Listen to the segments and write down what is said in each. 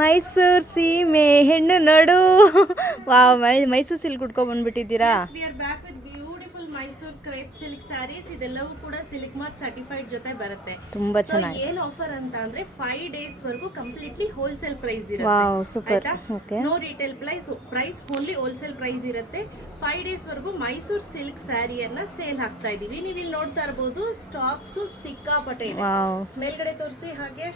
ಮೈಸೂರು ಸೀಮೆ ಹೆಣ್ಣು ನಡು. ಮೈ ಮೈಸೂರು ಸಿಲ್ಕ್ ಉಟ್ಕೊಂಡ್ ಬಂದ್ಬಿಟ್ಟಿದ್ದೀರಾ? We are back with beautiful Mysore crepe silk sarees ಇದೆಲ್ಲವೂ ಕೂಡ ಸಿಲ್ಕ್ ಮಾರ್ಕ್ ಸರ್ಟಿಫೈಡ್ ಜೊತೆ ಬರುತ್ತೆ. ತುಂಬಾ ಚೆನ್ನಾಗಿ ಏನ್ ಆಫರ್ ಅಂತ ಅಂದ್ರೆ ಫೈವ್ ಡೇಸ್ ವರೆಗೂ ಕಂಪ್ಲೀಟ್ಲಿ ಹೋಲ್ಸೇಲ್ ಪ್ರೈಸ್ ವಾವ್ ಇರುತ್ತೆ super okay no retail price price only wholesale price ಇರುತ್ತೆ. ಫೈವ್ ಡೇಸ್ ವರೆಗೂ ಮೈಸೂರ್ ಸಿಲ್ಕ್ ಸ್ಯಾರಿಯನ್ನ ಸೇಲ್ ಹಾಕ್ತಾ ಇದೀವಿ. ನೀವು ಇಲ್ಲಿ ನೋಡ್ತಾ ಇರಬಹುದು ಸ್ಟಾಕ್ಸ್ ಸಿಕ್ಕಾಪಟ್ಟೆ ಇದೆ. ವಾವ್ ಮೇಲ್ಗಡೆ ತೋರಿಸಿ ಹಾಗೆ.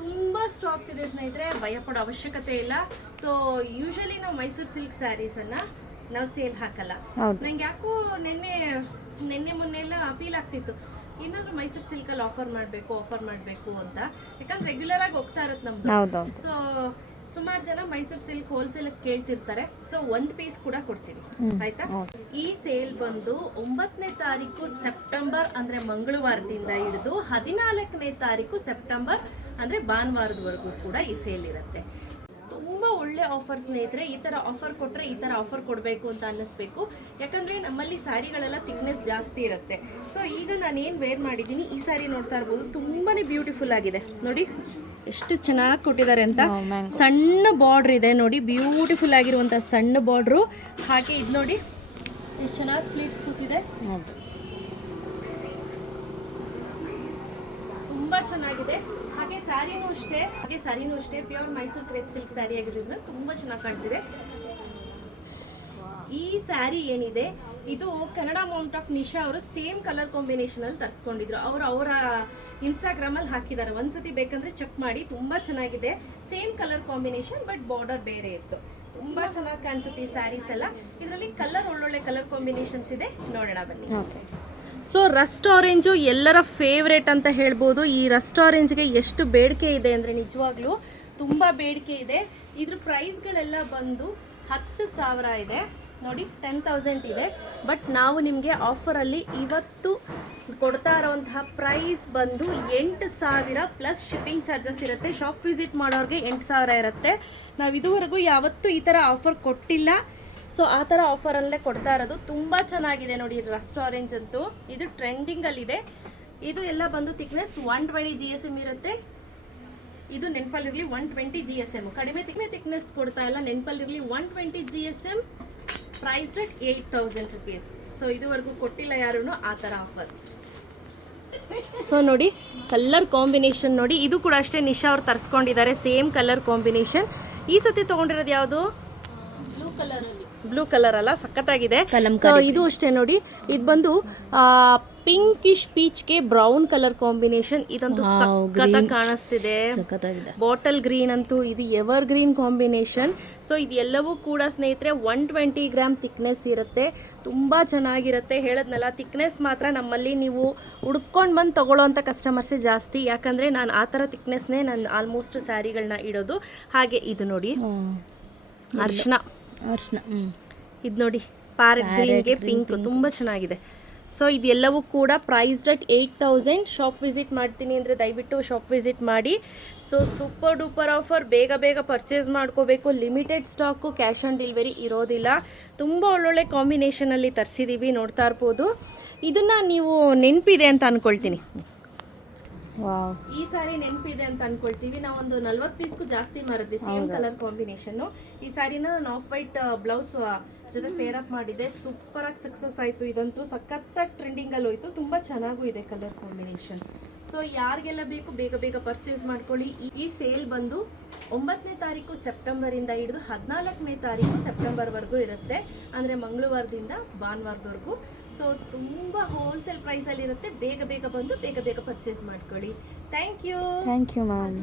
ತುಂಬಾ ಸ್ಟಾಕ್ಸ್ ಇದೆ ಸ್ನೇಹಿತರೆ ಭಯ ಪಡೋ ಅವಶ್ಯಕತೆ ಇಲ್ಲ. ಸೊ ಯೂಶಲಿ ನಾವು ಮೈಸೂರು ಸಿಲ್ಕ್ ಸ್ಯಾರೀಸ್ ಅನ್ನ ನಾವು ಸೇಲ್ ಹಾಕಲ್ಲ. ನಂಗೆ ಯಾಕೋ ನಿನ್ನೆ ನಿನ್ನೆ ಮೊನ್ನೆ ಎಲ್ಲ ಫೀಲ್ ಆಗ್ತಿತ್ತು. ಏನಾದ್ರು ಮೈಸೂರು ಸಿಲ್ಕ್ ಅಲ್ಲಿ ಆಫರ್ ಮಾಡಬೇಕು ಆಫರ್ ಮಾಡಬೇಕು ಅಂತ. ಯಾಕಂದ್ರೆ ರೆಗ್ಯುಲರ್ ಆಗಿ ಹೋಗ್ತಾ ಇರತ್ತೆ ನಮ್ದು. ಸೊ ಸುಮಾರು ಜನ ಮೈಸೂರು ಸಿಲ್ಕ್ ಹೋಲ್ಸೇಲ್ ಕೇಳ್ತಿರ್ತಾರೆ. ಸೊ ಒಂದ್ ಪೀಸ್ ಕೂಡ ಕೊಡ್ತೀವಿ. ಆಯ್ತಾ? ಈ ಸೇಲ್ ಬಂದು ಒಂಬತ್ತನೇ ತಾರೀಕು ಸೆಪ್ಟೆಂಬರ್ ಅಂದ್ರೆ ಮಂಗಳವಾರದಿಂದ ಹಿಡಿದು ಹದಿನಾಲ್ಕನೇ ತಾರೀಕು ಸೆಪ್ಟೆಂಬರ್ ಅಂದ್ರೆ ಭಾನುವಾರದವರೆಗೂ ಕೂಡ ಈ ಸೇಲ್ ಇರುತ್ತೆ. ತುಂಬಾ ಒಳ್ಳೆ ಆಫರ್ ಸ್ನೇಹಿತರೆ ಈ ತರ ಆಫರ್ ಕೊಟ್ರೆ ಈ ತರ ಆಫರ್ ಕೊಡಬೇಕು ಅಂತ ಅನ್ನಿಸ್ಬೇಕು. ಯಾಕಂದ್ರೆ ನಮ್ಮಲ್ಲಿ ಸ್ಯಾರಿಗಳೆಲ್ಲ ಥಿಕ್ನೆಸ್ ಜಾಸ್ತಿ ಇರುತ್ತೆ. ಸೊ ಈಗ ನಾನು ಏನು ವೇರ್ ಮಾಡಿದ್ದೀನಿ ಈ ಸ್ಯಾರಿ ನೋಡ್ತಾ ಇರ್ಬೋದು ತುಂಬಾನೇ ಬ್ಯೂಟಿಫುಲ್ ಆಗಿದೆ. ನೋಡಿ. ಎಷ್ಟು ಚೆನ್ನಾಗಿ ಕೊಟ್ಟಿದ್ದಾರೆ ಅಂತ. ಸಣ್ಣ ಬಾರ್ಡ್ರ್ ಇದೆ ನೋಡಿ ಬ್ಯೂಟಿಫುಲ್ ಆಗಿರುವಂಥ ಸಣ್ಣ ಬಾರ್ಡ್ರು ಹಾಗೆ ಇದು ನೋಡಿ ಎಷ್ಟು ಚೆನ್ನಾಗಿ ಫ್ಲೀಟ್ಸ್ ಕೂತಿದೆ. ತುಂಬಾ ಚೆನ್ನಾಗಿದೆ. ಹಾಗೆ ಸ್ಯಾರಿನೂ ಅಷ್ಟೇ ಹಾಗೆ ಸ್ಯಾರಿನೂ ಅಷ್ಟೇ. Pure Mysuru crepe silk saree ಆಗಿರೋದ್ರಿಂದ ತುಂಬಾ ಚೆನ್ನಾಗಿ ಕಾಣ್ತಿದೆ. ಈ ಸ್ಯಾರಿ ಏನಿದೆ? ಇದು ಕನ್ನಡ ಮೌಂಟ್ ಆಫ್ ನಿಶಾ ಅವರು ಸೇಮ್ ಕಲರ್ ಕಾಂಬಿನೇಷನ್ ಅಲ್ಲಿ ತರಿಸ್ಕೊಂಡಿದ್ರು. ಅವರು ಅವರ ಇನ್ಸ್ಟಾಗ್ರಾಮ್ ಅಲ್ಲಿ ಹಾಕಿದ್ದಾರೆ. ಒಂದ್ಸತಿ ಬೇಕಂದ್ರೆ ಚೆಕ್ ಮಾಡಿ. ತುಂಬಾ ಚೆನ್ನಾಗಿದೆ. Same colour combination but border ಬೇರೆ ಇತ್ತು. ತುಂಬಾ ಚೆನ್ನಾಗಿ ಕಾಣಿಸುತ್ತೆ ಈ ಸ್ಯಾರೀಸ್ ಎಲ್ಲ. ಇದರಲ್ಲಿ ಕಲರ್ ಒಳ್ಳೊಳ್ಳೆ ಕಲರ್ ಕಾಂಬಿನೇಷನ್ಸ್ ಇದೆ. ನೋಡೋಣ ಬನ್ನಿ. ಸೊ ರಸ್ಟ್ ಆರೆಂಜು ಎಲ್ಲರ ಫೇವ್ರೇಟ್ ಅಂತ ಹೇಳ್ಬೋದು. ಈ ರಸ್ಟ್ ಆರೆಂಜ್ಗೆ ಎಷ್ಟು ಬೇಡಿಕೆ ಇದೆ ಅಂದರೆ ನಿಜವಾಗ್ಲೂ ತುಂಬ ಬೇಡಿಕೆ ಇದೆ. ಇದ್ರ ಪ್ರೈಸ್ಗಳೆಲ್ಲ ಬಂದು ಹತ್ತು ಸಾವಿರ ಇದೆ. ನೋಡಿ ಟೆನ್ ತೌಸಂಡ್ ಇದೆ. ಬಟ್ ನಾವು ನಿಮಗೆ ಆಫರಲ್ಲಿ ಇವತ್ತು ಕೊಡ್ತಾ ಇರೋವಂತಹ ಪ್ರೈಸ್ ಬಂದು ಎಂಟು ಸಾವಿರ ಪ್ಲಸ್ ಶಿಪ್ಪಿಂಗ್ ಚಾರ್ಜಸ್ ಇರುತ್ತೆ. ಶಾಪ್ ವಿಸಿಟ್ ಮಾಡೋರಿಗೆ ಎಂಟು ಸಾವಿರ ಇರುತ್ತೆ. ನಾವು ಇದುವರೆಗೂ ಯಾವತ್ತೂ ಈ ಥರ ಆಫರ್ ಕೊಟ್ಟಿಲ್ಲ. ಸೊ ಆ ಥರ ಆಫರಲ್ಲೇ ಕೊಡ್ತಾ ಇರೋದು. ತುಂಬ ಚೆನ್ನಾಗಿದೆ ನೋಡಿ ರಸ್ಟ್ ಆರೆಂಜ್ ಅಂತೂ. ಇದು ಟ್ರೆಂಡಿಂಗಲ್ಲಿದೆ ಇದು. ಎಲ್ಲ ಬಂದು thickness one twenty G S M ಇರುತ್ತೆ. ಇದು ನೆನಪಲ್ಲಿರಲಿ one twenty G S M ಕಡಿಮೆ ತಿಕ್ನೆ ತಿಕ್ನೆಸ್ ಕೊಡ್ತಾ ಇಲ್ಲ. ನೆನಪಲ್ಲಿರಲಿ one twenty G S M price at eight thousand rupees so ಇದುವರೆಗೂ ಕೊಟ್ಟಿಲ್ಲ ಯಾರೂ ಆ ಥರ ಆಫರ್ ಸೊ ನೋಡಿ ಕಲರ್ ಕಾಂಬಿನೇಷನ್ ನೋಡಿ ಇದು ಕೂಡ ಅಷ್ಟೇ ನಿಶಾ ಅವ್ರು ತರಿಸ್ಕೊಂಡಿದ್ದಾರೆ ಸೇಮ್ ಕಲರ್ ಕಾಂಬಿನೇಷನ್ ಈ ಸತಿ ತೊಗೊಂಡಿರೋದು ಯಾವುದು? ಬ್ಲೂ ಕಲರ್ ಅಲ್ಲ. ಸಖತ್ತಾಗಿದೆ. ಸೊ ಇದು ಅಷ್ಟೇ ನೋಡಿ ಇದು ಬಂದು ಪಿಂಕಿಶ್ ಪೀಚ್ಗೆ ಬ್ರೌನ್ ಕಲರ್ ಕಾಂಬಿನೇಷನ್. ಇದಂತೂ ಸಖತ್ ಕಾಣಿಸ್ತಿದೆ. ಬಾಟಲ್ ಗ್ರೀನ್ ಅಂತೂ ಇದು ಎವರ್ ಗ್ರೀನ್ ಕಾಂಬಿನೇಷನ್. ಸೊ ಇದೆಲ್ಲವೂ ಕೂಡ ಸ್ನೇಹಿತರೆ ಒನ್ ಟ್ವೆಂಟಿ ಗ್ರಾಮ್ ತಿಕ್ನೆಸ್ ಇರುತ್ತೆ. ತುಂಬಾ ಚೆನ್ನಾಗಿರುತ್ತೆ. ಹೇಳದ್ನಲ್ಲ ತಿಕ್ನೆಸ್ ಮಾತ್ರ ನಮ್ಮಲ್ಲಿ ನೀವು ಹುಡ್ಕೊಂಡು ಬಂದು ತೊಗೊಳ್ಳೋವಂಥ ಕಸ್ಟಮರ್ಸೇ ಜಾಸ್ತಿ. ಯಾಕಂದ್ರೆ ನಾನು ಆ ಥರ ಥಿಕ್ನೆಸ್ನೇ ನಾನು ಆಲ್ಮೋಸ್ಟ್ ಸ್ಯಾರಿಗಳನ್ನ ಇಡೋದು. ಹಾಗೆ ಇದು ನೋಡಿ. ಅರ್ಶನ. ಅರ್ಶನ ಇದು ನೋಡಿ ಗ್ರೀನ್ ಗ್ರೀನ್ಗೆ ಪಿಂಕ್. ತುಂಬ ಚೆನ್ನಾಗಿದೆ. ಸೊ ಇದೆಲ್ಲವೂ ಕೂಡ price at eight thousand shop visit ಮಾಡ್ತೀನಿ ಅಂದರೆ ದಯವಿಟ್ಟು ಶಾಪ್ ವಿಸಿಟ್ ಮಾಡಿ. ಸೊ ಸೂಪರ್ ಡೂಪರ್ ಆಫರ್ ಬೇಗ ಬೇಗ ಪರ್ಚೇಸ್ ಮಾಡ್ಕೋಬೇಕು. Limited stock cash on delivery ಇರೋದಿಲ್ಲ. ತುಂಬ ಒಳ್ಳೊಳ್ಳೆ ಕಾಂಬಿನೇಷನಲ್ಲಿ ತರಿಸಿದ್ದೀವಿ ನೋಡ್ತಾ ಇರ್ಬೋದು. ಇದನ್ನು ನೀವು ನೆನಪಿದೆ ಅಂತ ಅಂದ್ಕೊಳ್ತೀನಿ ಈ ಸಾರಿ ನೆನಪಿದೆ ಅಂತ ಅನ್ಕೊಳ್ತೀವಿ. ನಾವೊಂದು ಒಂದು ನಲ್ವತ್ತು ಪೀಸ್ಗೂ ಜಾಸ್ತಿ ಮಾರಿದ್ವಿ. ಸೇಮ್ ಕಲರ್ ಕಾಂಬಿನೇಷನ್ ಈ ಸಾರಿನ ನಾನು ಆಫ್ ವೈಟ್ ಬ್ಲೌಸ್ ಜೊತೆ ಪೇರ್ ಅಪ್ ಮಾಡಿದೆ. ಸೂಪರ್ ಆಗಿ ಸಕ್ಸಸ್ ಆಯ್ತು ಇದಂತೂ. ಸಖತ್ತಾಗಿ ಟ್ರೆಂಡಿಂಗ್ ಅಲ್ಲಿ ಹೋಯ್ತು. ತುಂಬಾ ಚೆನ್ನಾಗೂ ಇದೆ ಕಲರ್ ಕಾಂಬಿನೇಷನ್ ಸೊ ಯಾರಿಗೆಲ್ಲ ಬೇಕು ಬೇಗ ಬೇಗ ಪರ್ಚೇಸ್ ಮಾಡ್ಕೊಳ್ಳಿ. ಈ ಸೇಲ್ ಬಂದು ಒಂಬತ್ತನೇ ತಾರೀಕು ಸೆಪ್ಟೆಂಬರ್ ಇಂದ ಹಿಡಿದು ಹದಿನಾಲ್ಕನೇ ತಾರೀಕು ಸೆಪ್ಟೆಂಬರ್ ವರೆಗೂ ಇರುತ್ತೆ. ಅಂದ್ರೆ ಮಂಗಳವಾರದಿಂದ ಭಾನುವಾರದವರೆಗೂ. ಸೊ ತುಂಬಾ ಹೋಲ್ಸೇಲ್ ಪ್ರೈಸ್ ಅಲ್ಲಿ ಇರುತ್ತೆ. ಬೇಗ ಬೇಗ ಬಂದು ಬೇಗ ಬೇಗ ಪರ್ಚೇಸ್ ಮಾಡ್ಕೊಳ್ಳಿ. Thank you thank you ma'am